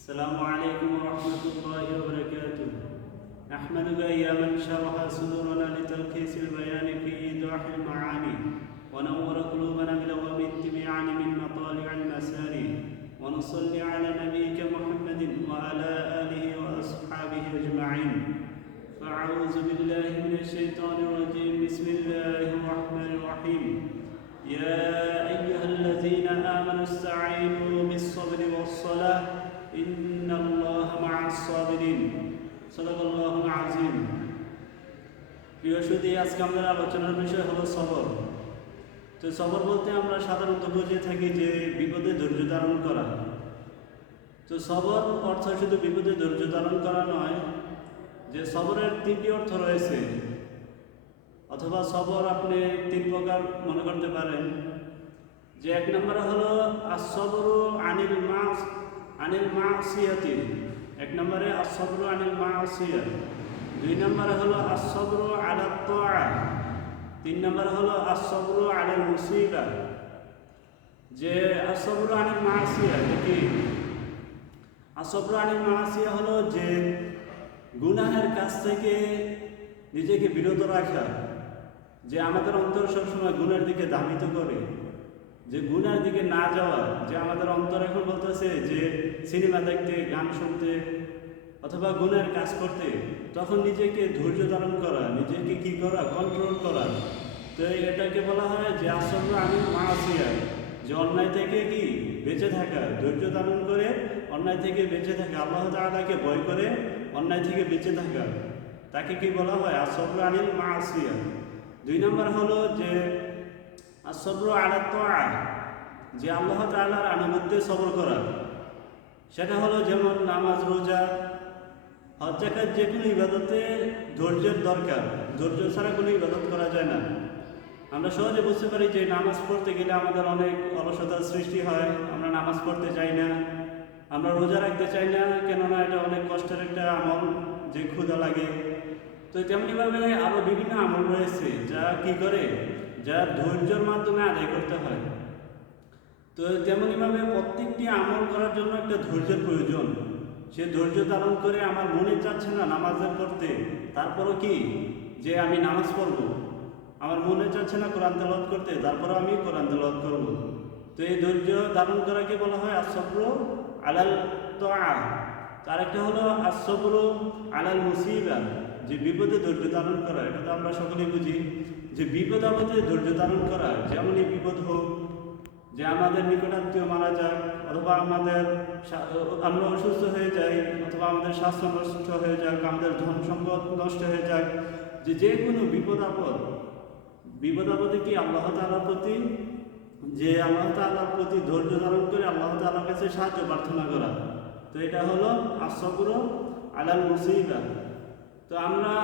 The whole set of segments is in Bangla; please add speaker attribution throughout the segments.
Speaker 1: السلام عليكم ورحمة الله وبركاته. نحمدك يا من شرح صدورنا لتلخيص البيان في إيضاح المعاني. ونور قلوبنا بلوام التبيان من مطالع المساني ونصلي على نبيك محمد وعلى آله وأصحابه أجمعين. فأعوذ بالله من الشيطان الرجيم. بسم الله الرحمن الرحيم. يا أيها الذين آمنوا استعينوا بالصبر والصلاة. إن الله مع الصابرين صدق الله العظيم প্রিয় সুদী আজকে আমাদের আলোচনার বিষয় হলো সবর তো সবর বলতে আমরা সাধারণত বুঝে থাকি যে বিপদে ধৈর্য ধারণ করা তো সবর অর্থ শুধু বিপদে ধৈর্য ধারণ করা নয় যে সবরের তিনটি অর্থ রয়েছে অথবা সবর আপনি তিন প্রকার মনে করতে পারেন যে এক নম্বরে হলো আসবরু আনিল মাস আনিল মাসিয়াতি। এক নম্বরে আসবরু আনিল মাসিয়া। দুই নম্বরে হলো আসবরু আলা তোয়া তিন নম্বরে হলো আসবরু আলাল মুসিবা। যে আসবরু আনিল মাসিয়া কি? আসবরু আনিল মাসিয়া হলো যে গুনাহের কাছ থেকে নিজেকে বিরত রাখা। যে আমাদের অন্তর সবসময় গুণের দিকে ধাবিত করে। যে গুণের দিকে না যাওয়া যে আমাদের অন্তর এখন বলতেছে যে সিনেমা দেখতে, গান শুনতে অথবা গুণের কাজ করতে, তখন নিজেকে ধৈর্য ধারণ করা, নিজেকে কি করা কন্ট্রোল করা। তো এটাকে বলা হয় যে আসলে আমি মাসিয়া। যে অন্যায় থেকে কি বেঁচে থাকা, ধৈর্য ধারণ করে অন্যায় থেকে বেঁচে থাকা, আল্লাহ তাআলাকে ভয় করে অন্যায় থেকে বেঁচে থাকা। তাকে কি বলা হয়? আসল আনিল মাসিয়া। দুই নম্বর হলো যে আসব্র আলাত যে আল্লাহ তাআলার আনুগত্যে সবর করা। সেটা হলো যেমন নামাজ, রোজা, হজ জাকাত যে কোনো ইবাদতে ধৈর্যের দরকার। ধৈর্য ছাড়া কোনো ইবাদত করা যায় না। আমরা সহজে বুঝতে পারি যে নামাজ পড়তে গেলে আমাদের অনেক অলসতার সৃষ্টি হয়, আমরা নামাজ পড়তে চাই না, আমরা রোজা রাখতে চাই না, কেননা এটা অনেক কষ্টের একটা আমল, যে ক্ষুধা লাগে। তো তেমনিভাবে আরও বিভিন্ন আমল রয়েছে, যা কি করে? যা ধৈর্যের মাধ্যমে আদায় করতে হয়। তো তেমনিভাবে প্রত্যেকটি আমল করার জন্য একটা ধৈর্যের প্রয়োজন। সে ধৈর্য ধারণ করে আমার মনে চাচ্ছে না নামাজের পড়তে। তারপরও কি? যে আমি নামাজ পড়ব। আমার মনে চাচ্ছে না কোরআন তেলাওয়াত করতে। তারপরও আমি কোরআন তেলাওয়াত করব। তো এই ধৈর্য ধারণ করাকে বলা হয় আসব্র আলাল তোয়া আরেকটা হলো আসব্র আলাল মুসিবা। যে বিপদে ধৈর্য ধারণ করা, এটা তো আমরা সকলেই বুঝি। যে বিপদ আপদে ধৈর্য ধারণ করা যেমনই বিপদ হোক, যে আমাদের নিকটাত্মীয় মারা যাক, অথবা আমাদের আমরা অসুস্থ হয়ে যাই, অথবা আমাদের স্বাস্থ্য নষ্ট হয়ে যাক, আমাদের ধন সম্পদ নষ্ট হয়ে যাক, যে যে কোনো বিপদ আপদ, বিপদ আপদে কি আল্লাহ তাআলার প্রতি, যে আল্লাহ তাআলার প্রতি ধৈর্য ধারণ করে আল্লাহ তাআলার কাছে সাহায্য প্রার্থনা করা? তো এটা হলো আশাপুর আলাল মুসিবা। তো আমরা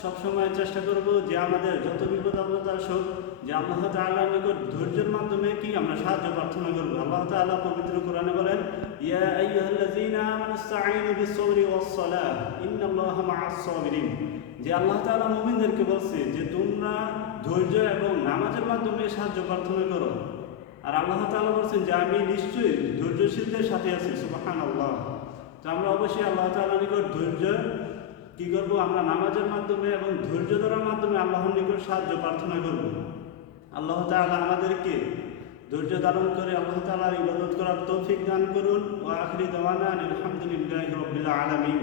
Speaker 1: সবসময় চেষ্টা করব যে আমাদের যত বিপদ আপদ আসুক, যে আল্লাহ তাআলার নিকট ধৈর্যের মাধ্যমে কি আমরা সাহায্য প্রার্থনা করব। আল্লাহ তাআলা পবিত্র কোরআনে বলেন যে আল্লাহ তাআলা মুমিনদেরকে বলছে যে, তোমরা ধৈর্য এবং নামাজের মাধ্যমে সাহায্য প্রার্থনা করো। আর আল্লাহ তাআলা বলছেন যে, আমি নিশ্চয়ই ধৈর্যশীলদের সাথে আছি। সুবহানাল্লাহ। তো আমরা অবশ্যই আল্লাহ তাআলার নিকট ধৈর্য আমরা নামাজের মাধ্যমে এবং ধৈর্য ধরার মাধ্যমে আল্লাহর নিকট সাহায্য, প্রার্থনা করব। আল্লাহ তালা আমাদেরকে ধৈর্য ধারণ করে আল্লাহ তালার ইবাদত করার তৌফিক দান করুন। ও আখরি দেওয়ানা আলহামদুলিল্লাহ রবিল্লা আলামিন।